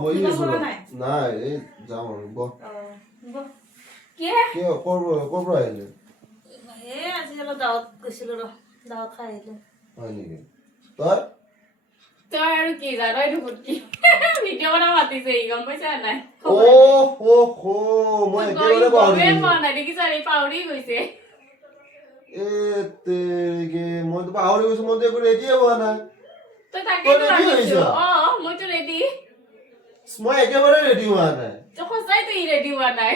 বহি আছো নাই এই যাম আৰু ব কি কৰ পৰা আহিলে আজি অলপ দাৱত গৈছিলো দাৱত খাই আহিলো হয় নেকি তই আৰু কি জানো এইটো কি ভিডিঅ' বনাব মাতিছে গম পাইছা নাই মই একেবাৰে পাহৰি নাই দেখিছা এই পাহৰি গৈছে মইতো পাহৰি গৈছো মইতো একো ৰেডিয়ে হোৱা নাই তই তাকে মইতো ৰেডি মই একেবাৰে ৰেডি হোৱা নাই তো সঁচাই তুই ৰেডি হোৱা নাই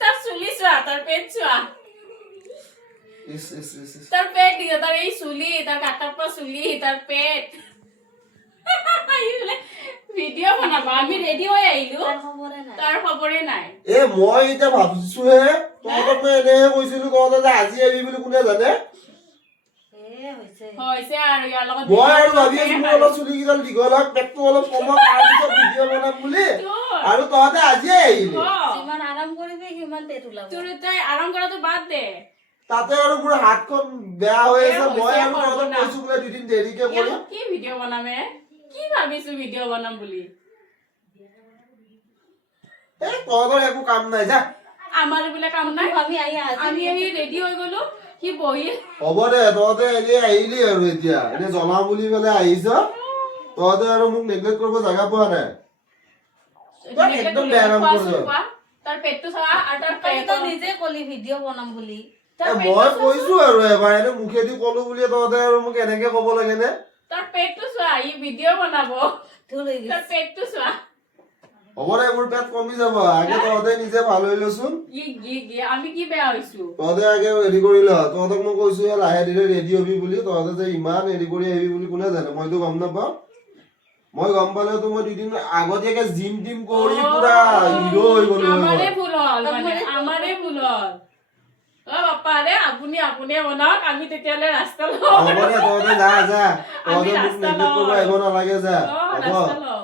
তাৰ চুলি চোৱা তাৰ পেট চোৱা তাৰ পেট দিছে তাৰ এই চুলি তাৰ কাটাৰ পৰা চুলি তাৰ পেট ভিডিঅ' বনাবা আমি ৰেডি হৈ আহিলো তাৰ খবৰে নাই মই এতিয়া ভাবিছো হে তহঁতক মই এনেহে কৈছিলো তহঁতে যে আজি আহিবি বুলি কোনে জানে হৈছে আৰু ইয়াৰ লগত মই আৰু ভাবি আছো মোৰ অলপ চুলি কেইডাল দীঘল হওক পেটটো অলপ কমক তাৰপিছত ভিডিঅ' বনাম বুলি আৰু তহঁতে আজিয়ে আহিলি যিমান আৰাম কৰিবি সিমান পেট ওলাব তোৰ তই আৰাম কৰাটো বাদ দে তাতে আৰু মোৰ হাতখন বেয়া হৈ আছে মই আৰু তহঁতক কৈছো বোলে দুদিন দেৰিকে কৰিম কি ভিডিঅ' বনামে কি ভাবিছো ভিডিঅ' বনাম বুলি তহঁতৰ একো কাম নাই যা আমাৰ বোলে কাম নাই আমি ৰেডি হৈ গলো কি বহি হ'ব দে তহঁতে এনে আহিলি আৰু এতিয়া এনে জ্বলাও বুলি পেলাই আহিছ তহঁতে আৰু মোক নেগলেক্ট কৰিব জাগা পোৱা নাই একদম বেয়া কাম কৰিছ তাৰ পেটটো চাৱা আৰু তাৰ পেটটো নিজে কলি ভিডিঅ' বনাম বুলি মই কৈছো আৰু এবাৰ এনে মুখেদি কলো বুলি তহঁতে আৰু মোক এনেকে ক'ব লাগে নে তাৰ পেটটো চোৱা ই ভিডিঅ' বনাব তাৰ পেটটো চোৱা হ'ব দে মোৰ পেট কমি যাব আগে তহঁতে নিজে ভাল হৈ লচোন আমি কি বেয়া হৈছো তহঁতে আগে হেৰি কৰি ল তহঁতক মই কৈছো লাহে ধীৰে ৰেডি হবি বুলি তহঁতে যে ইমান হেৰি কৰি আহিবি বুলি কোনে জানে মইতো গম নাপাওঁ মই গম পালেতো মই দুদিন আগতীয়াকে জিম টিম কৰি পুৰা হিৰো হৈ গলো আমাৰে ভুল হ'ল বাপ্পা ৰে আপুনিয়ে বনাওক আমি তেতিয়ালে ৰাস্তা লওঁ তহঁতে যা তহঁতে মোক নেগলেক্ট কৰিব আহিব নালাগে যা হ'ব